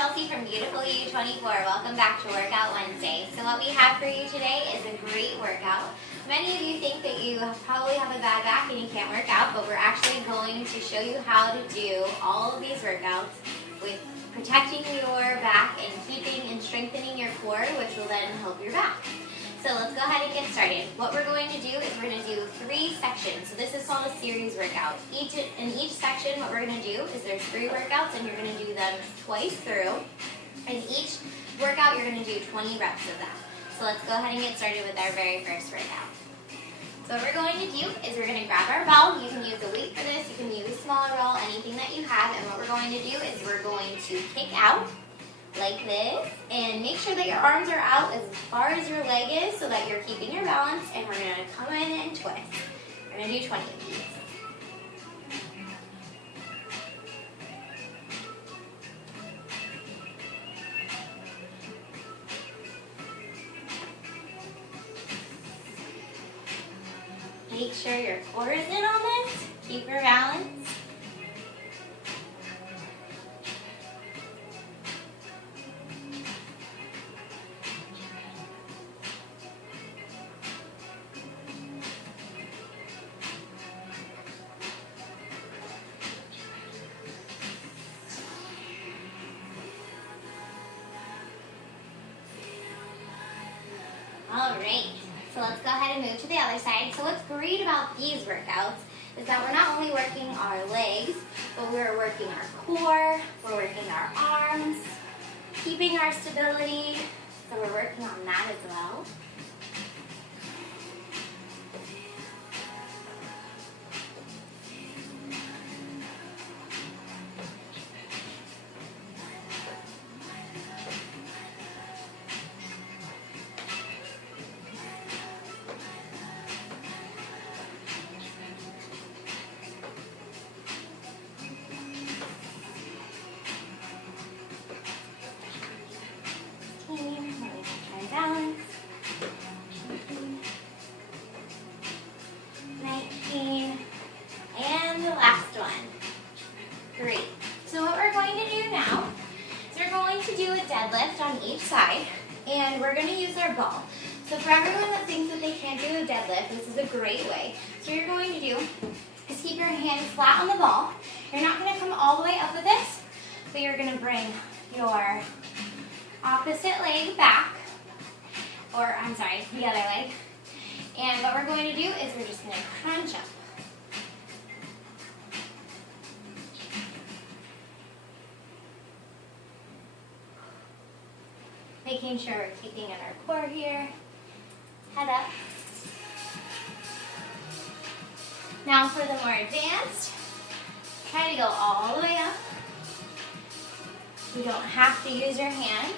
Chelsea from Beautiful BU24. Welcome back to Workout Wednesday. So what we have for you today is a great workout. Many of you think that you probably have a bad back and you can't work out, but we're actually going to show you how to do all of these workouts with protecting your back and keeping and strengthening your core, which will then help your back. So let's go ahead and get started. What we're going to do is we're going to do 3 sections. So this is called a series workout. In each section, what we're going to do is there's 3 workouts and you're going to do them twice through. And each workout, you're going to do 20 reps of that. So let's go ahead and get started with our very first workout. So what we're going to do is we're going to grab our ball. You can use a weight for this. You can use a smaller ball, anything that you have. And what we're going to do is we're going to kick out like this, and make sure that your arms are out as far as your leg is so that you're keeping your balance, and we're going to come in and twist. We're going to do 20 of these. Make sure your core is in on this. Keep your balance. Alright, so let's go ahead and move to the other side. So what's great about these workouts is that we're not only working our legs, but we're working our core, we're working our arms, keeping our stability, so we're working on that as well. Balance. 19. And the last one. Great. So what we're going to do now is we're going to do a deadlift on each side, and we're going to use our ball. So for everyone that thinks that they can't do a deadlift, this is a great way. So what you're going to do is keep your hand flat on the ball. You're not going to come all the way up with this, but you're going to bring your opposite leg back, or I'm sorry, the other leg. And what we're going to do is we're just going to crunch up. Making sure we're keeping in our core here. Head up. Now for the more advanced, try to go all the way up. You don't have to use your hand.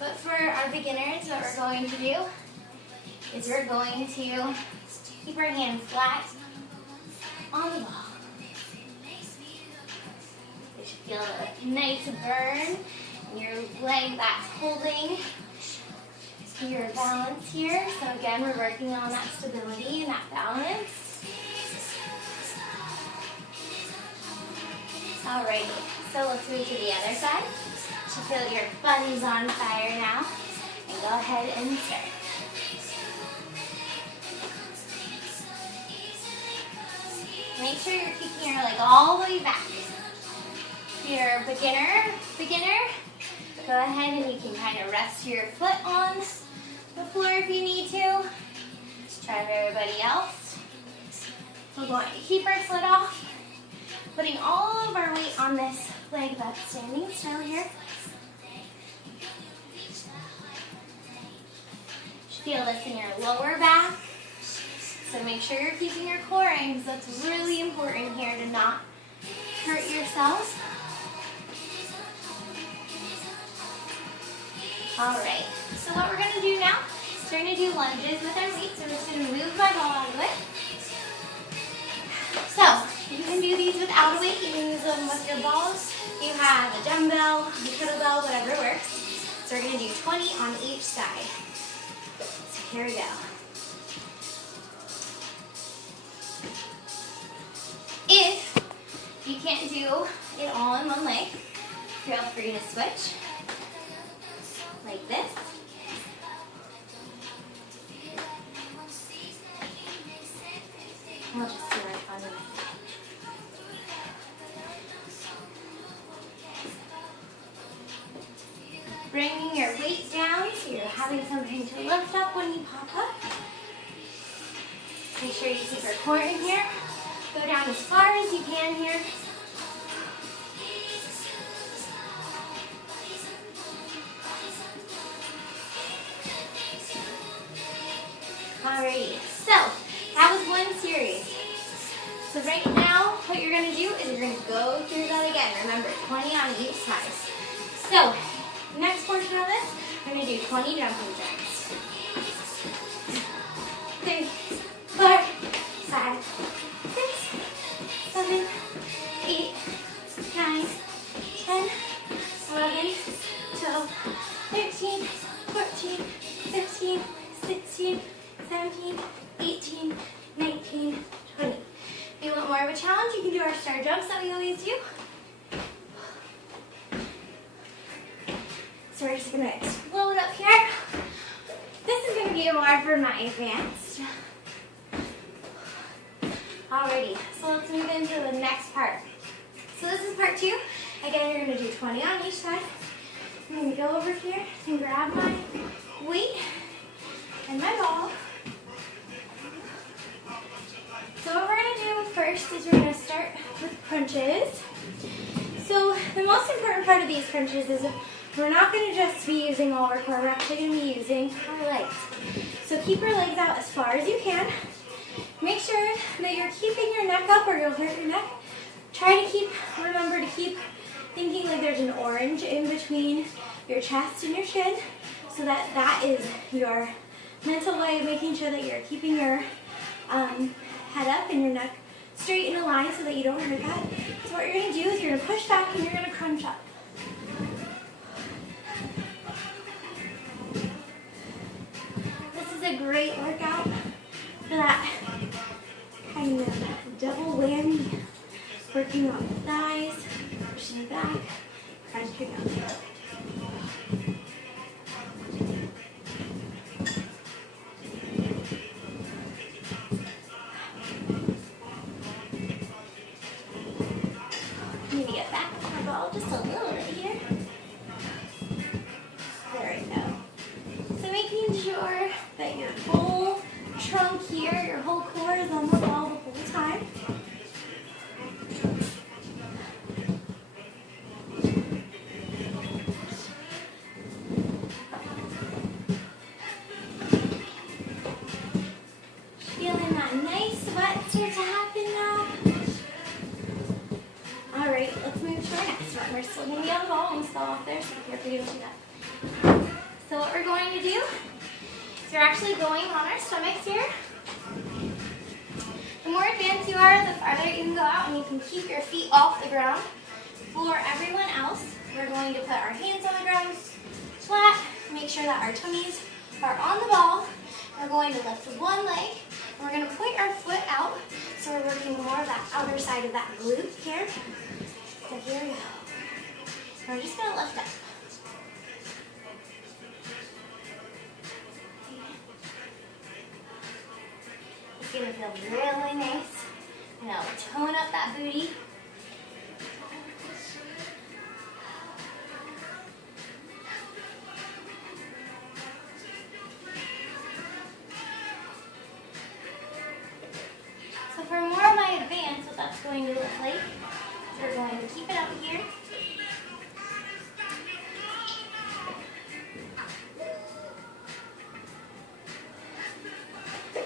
But for our beginners, what we're going to do is we're going to keep our hand flat on the ball. You should feel a nice burn in your leg that's holding your balance here. So again, we're working on that stability and that balance. Alrighty, so let's move to the other side. You feel your butt is on fire now, and go ahead and start. Make sure you're keeping your leg all the way back. If you're a beginner, go ahead and you can kind of rest your foot on the floor if you need to. Try for everybody else. We're going to keep our foot off, putting all of our weight on this leg that's standing still here. Feel this in your lower back. So make sure you're keeping your core in, because that's really important here to not hurt yourself. Alright, so what we're going to do now is we're going to do lunges with our weights. So I'm just going to move my ball out of the way. So you can do these without a weight. You can use them with your balls. You have a dumbbell, a kettlebell, whatever works. So we're going to do 20 on each side. So here we go. If you can't do it all in one leg, feel free to switch. like this. We'll just do our fun. Bringing your weight down so you're having something to lift up when you pop up. Make sure you keep your core in here. Go down as far as you can here. Alrighty, so that was one series. So right now, what you're going to do is you're going to go through that again. Remember, 20 on each side. So, next portion of this, we're going to do 20 jumping jacks. 3, 4, 5, 6, 7, 8, 9, 10, 11, 12, 13, 14, 15, 16, 17, 18, 19, 20. If you want more of a challenge, you can do our star jumps that we always do. So we're just going to explode up here. This is going to be more for my advanced. Alrighty, so let's move into the next part. So this is part 2. Again, you're going to do 20 on each side. I'm going to go over here and grab my weight and my ball. So what we're going to do first is we're going to start with crunches. So the most important part of these crunches is we're not going to just be using all our core, we're actually going to be using our legs. So keep your legs out as far as you can. Make sure that you're keeping your neck up or you'll hurt your neck. Try to remember to keep thinking like there's an orange in between your chest and your chin, so that is your mental way of making sure that you're keeping your head up and your neck straight in a line so that you don't hurt that. So what you're going to do is you're going to push back and you're going to crunch up. This is a great workout for that kind of double whammy, working on the thighs, pushing back, crunching up. Maybe get back to my ball just a little bit here. There we go. So making sure that your whole trunk here, your whole core is on the ball the whole time. Feeling that nice sweat start to happen now. Alright, let's move to our next one. We're still going to be on the ball and still off there, so be careful you don't do that. So what we're going to do is we're actually going on our stomachs here. The more advanced you are, the farther you can go out, and you can keep your feet off the ground. For everyone else, we're going to put our hands on the ground flat, make sure that our tummies are on the ball. We're going to lift one leg, and we're going to point our foot out, so we're working more of that outer side of that glute here. So here we go. We're just going to lift up. It's going to feel really nice. And it'll tone up that booty. So for more of my advance, what that's going to look like is we're going to keep it up here.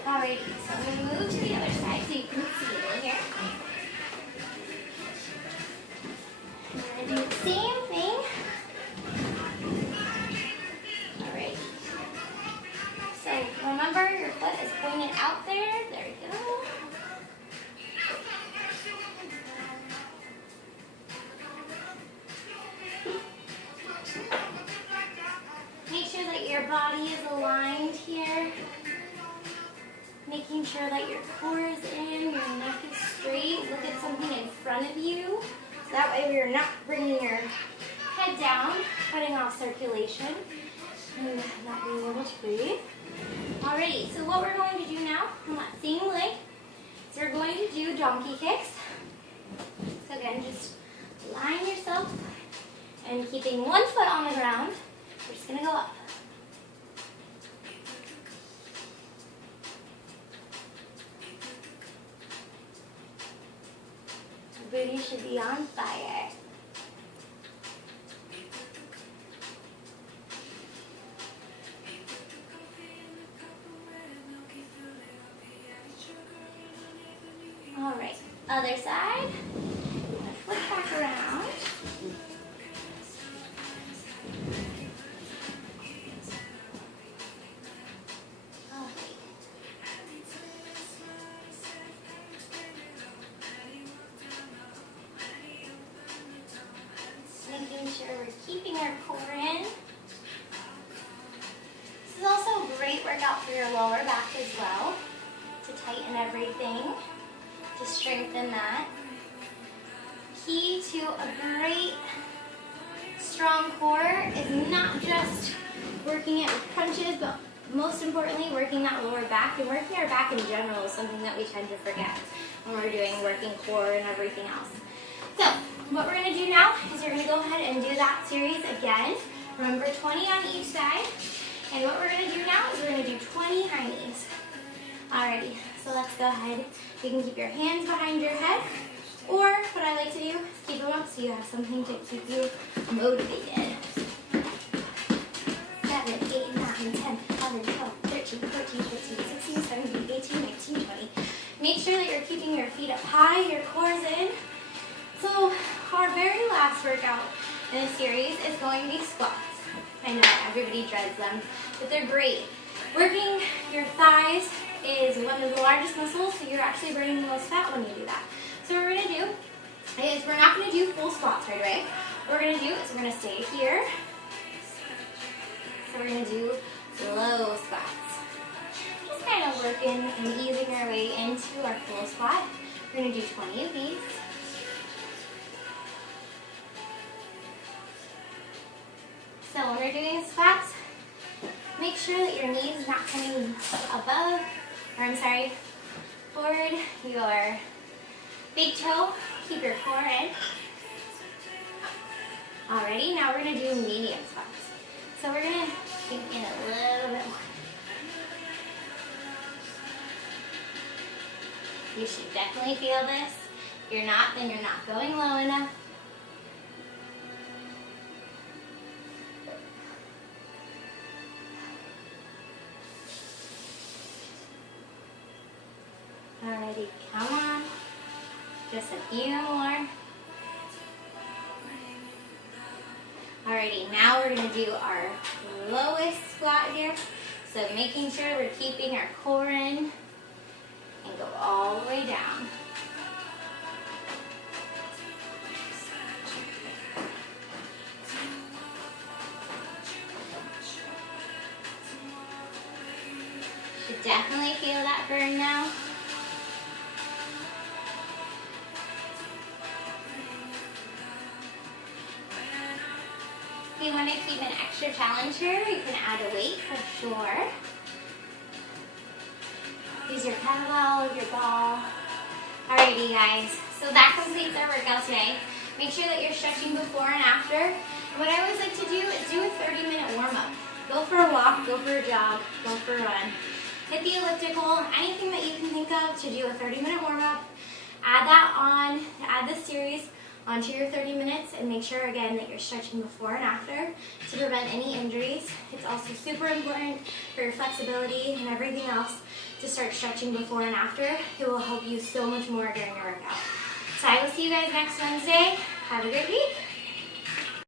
Alrighty, so I'm going to move to the other side so you can see it here. I'm going to do the same thing. Alright. So remember, your foot is pointed out there. There we go. Make sure that your body is aligned here. Making sure that your core is in, your neck is straight. Look at something in front of you. That way you're not bringing your head down, cutting off circulation. And not being able to breathe. Alrighty, so what we're going to do now on that same leg is we're going to do donkey kicks. So again, just line yourself and keeping one foot on the ground. We're just going to go up. Your booty should be on fire. All right, other side. Flip back around. All right. Making sure we're keeping our core in. This is also a great workout for your lower back as well, to tighten everything, to strengthen that. Key to a great strong core is not just working it with crunches, but most importantly, working that lower back. And working our back in general is something that we tend to forget when we're doing working core and everything else. So what we're going to do now is we're going to go ahead and do that series again. Remember, 20 on each side. And what we're going to do now is we're going to do 20 high knees. Alrighty, so let's go ahead. You can keep your hands behind your head, or what I like to do is keep them up so you have something to keep you motivated. 7, 8, 9, 10, 11, 12, 13, 14, 15, 16, 17, 18, 19, 20. Make sure that you're keeping your feet up high, your core's in. So our very last workout in this series is going to be squats. I know everybody dreads them, but they're great. Working your thighs is one of the largest muscles, so you're actually burning the most fat when you do that. So what we're going to do is we're not going to do full squats right away. What we're going to do is we're going to stay here. So we're going to do low squats. Just kind of working and easing our way into our full squat. We're going to do 20 of these. So when we're doing squats, make sure that your knees is not coming above, forward your big toe. Keep your core in. Alrighty, now we're going to do medium squats. So we're going to sink in a little bit more. You should definitely feel this. If you're not, then you're not going low enough. Alrighty, come on. Just a few more. Alrighty, now we're going to do our lowest squat here. So making sure we're keeping our core in and go all the way down. Should definitely feel that burn now. If you want to keep an extra challenge here, you can add a weight for sure. Use your kettlebell or your ball. Alrighty guys, so that completes our workout today. Make sure that you're stretching before and after. And what I always like to do is do a 30-minute warm-up. Go for a walk, go for a jog, go for a run. Hit the elliptical, anything that you can think of to do a 30-minute warm-up. Add that on, add this series onto your 30 minutes, and make sure again that you're stretching before and after to prevent any injuries. It's also super important for your flexibility and everything else to start stretching before and after. It will help you so much more during your workout. So I will see you guys next Wednesday. Have a great week.